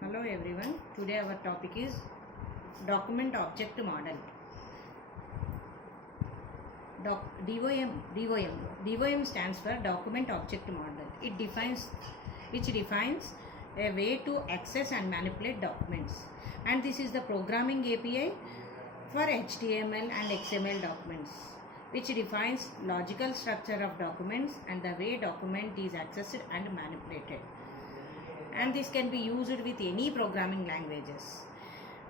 Hello everyone. Today our topic is document object model. DOM stands for document object model. Which defines a way to access and manipulate documents. And this is the programming API for HTML and XML documents, which defines logical structure of documents and the way document is accessed and manipulated. And this can be used with any programming languages,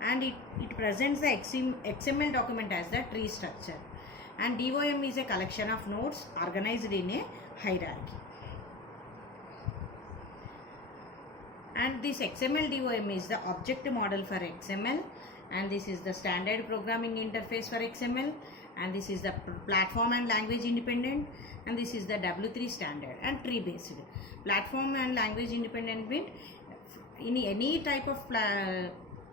and it presents the XML document as the tree structure, and DOM is a collection of nodes organized in a hierarchy. And this XML DOM is the object model for XML, and this is the standard programming interface for XML, and this is the platform and language independent, and this is the W3 standard and tree based. Platform and language independent means in any type of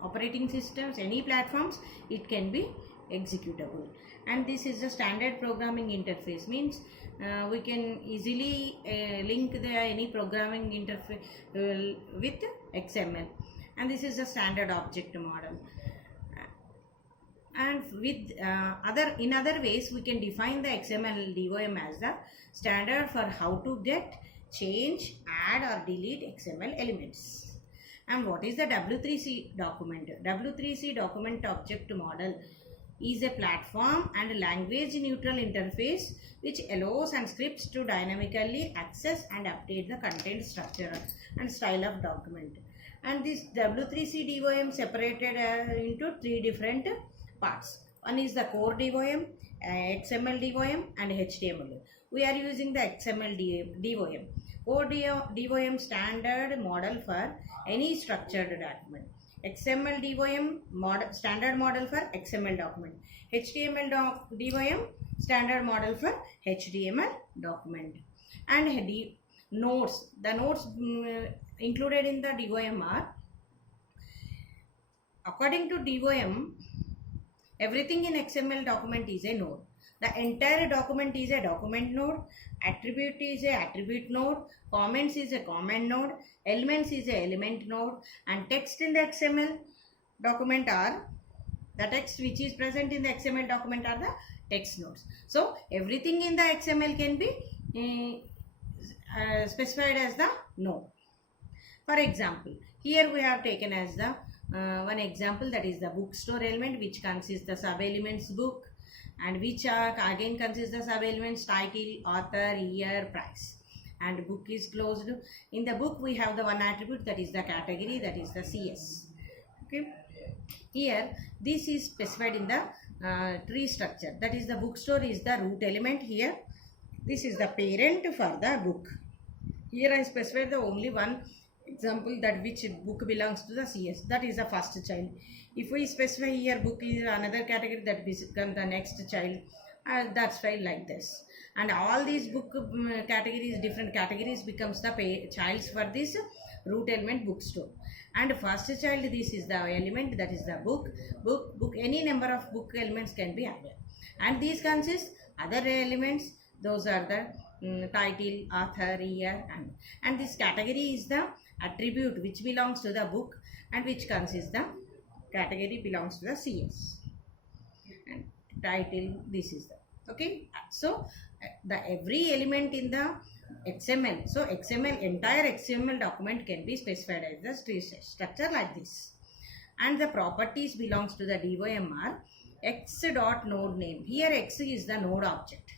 operating systems, any platforms, it can be executable. And this is the standard programming interface, means we can easily link any programming interface with XML. And this is the standard object model. And with in other ways, we can define the XML DOM as the standard for how to get, change, add or delete XML elements. And what is the W3C document? W3C document object model is a platform and language neutral interface which allows and scripts to dynamically access and update the content, structure and style of document. And this W3C DOM separated into three different parts. One is the core DOM, XML DOM and HTML. We are using the XML DOM. Core DOM standard model for any structured document. XML DOM standard model for XML document. HTML DOM standard model for HTML document. And nodes. The nodes included in the DOM are, according to DOM, everything in XML document is a node. The entire document is a document node, attribute is a attribute node, comments is a comment node, elements is a element node, and text in the XML document are, the text which is present in the XML document are the text nodes. So everything in the XML can be specified as the node. For example, here we have taken as the one example, that is the bookstore element, which consists the sub elements book, and which again consists the sub elements title, author, year, price, and book is closed. In the book we have the one attribute, that is the category, that is the CS. Okay, here this is specified in the tree structure, that is the bookstore is the root element. Here this is the parent for the book. Here I specified the only one example, that which book belongs to the CS, that is the first child. If we specify here book is another category, that becomes the next child, that's why like this. And all these book categories, different categories becomes the childs for this root element bookstore. And first child, this is the element, that is the book, any number of book elements can be added. And these consist other elements, those are the title, author, year, and this category is the attribute which belongs to the book, and which consists the category belongs to the CS, and title, this is the, okay. So the every element in the XML, so entire XML document can be specified as the tree structure like this. And the properties belongs to the DOM are x dot node name. Here x is the node object,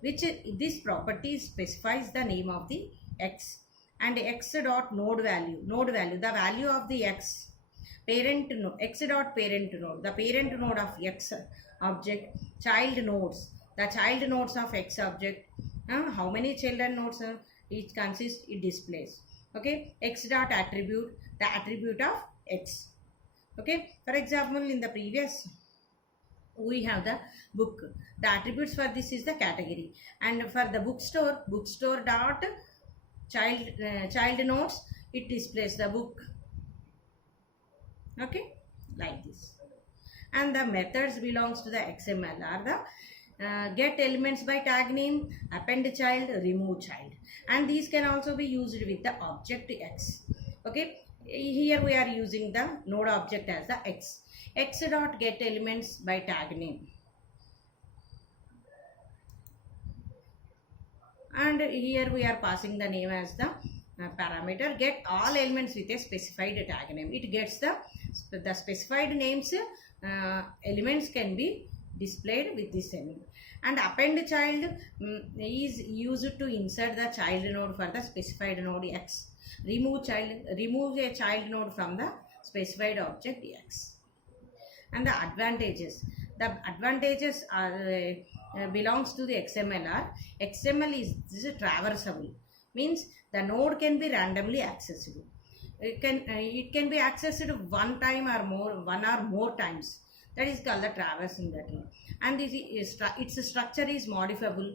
which this property specifies the name of the x, and x dot node value, the value of the x, parent node, x dot parent node, the parent node of x object, child nodes, the child nodes of x object, how many children nodes each consists, it displays. Okay, x dot attribute, the attribute of x. Okay, for example, in the previous we have the book, the attributes for this is the category, and for the bookstore dot child nodes, it displays the book. Okay, like this. And the methods belongs to the XML are the get elements by tag name, append child, remove child, and these can also be used with the object x. Okay, Here we are using the node object as the x. X dot get elements by tag name. And here we are passing the name as the parameter get all elements with a specified tag name. It gets the specified names elements can be displayed with this element. And append child is used to insert the child node for the specified node x. Remove a child node from the specified object x. And the advantages are belongs to the XML are XML is traversable, means the node can be randomly accessible. It can be accessed one or more times. That is called the traversing that one. And its structure is modifiable.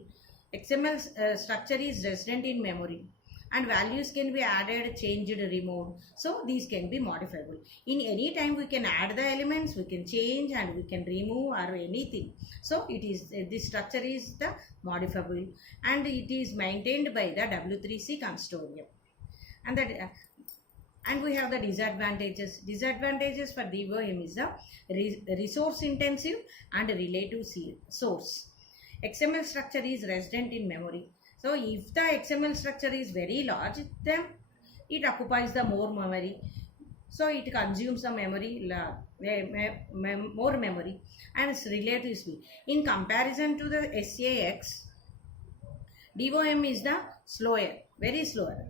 XML structure is resident in memory, and values can be added, changed, removed. So these can be modifiable. In any time we can add the elements, we can change and we can remove or anything. So it is this structure is the modifiable, and it is maintained by the W3C consortium. And we have the disadvantages. Disadvantages for DOM is the resource intensive and relative source. XML structure is resident in memory. So if the XML structure is very large, then it occupies the more memory. So it consumes the memory, more memory, and it's relative speed. In comparison to the SAX, DOM is the very slower.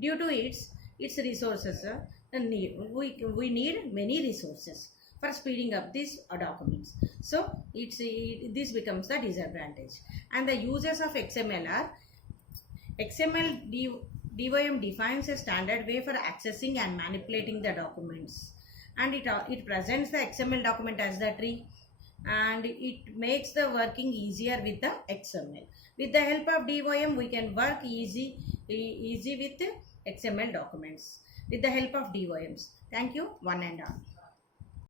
Due to its resources, we need many resources for speeding up these documents. So this becomes the disadvantage. And the uses of XML are DOM defines a standard way for accessing and manipulating the documents, and it presents the XML document as the tree, and it makes the working easier with the XML. With the help of DOM, we can work easy with XML documents with the help of DOMs. Thank you, one and all.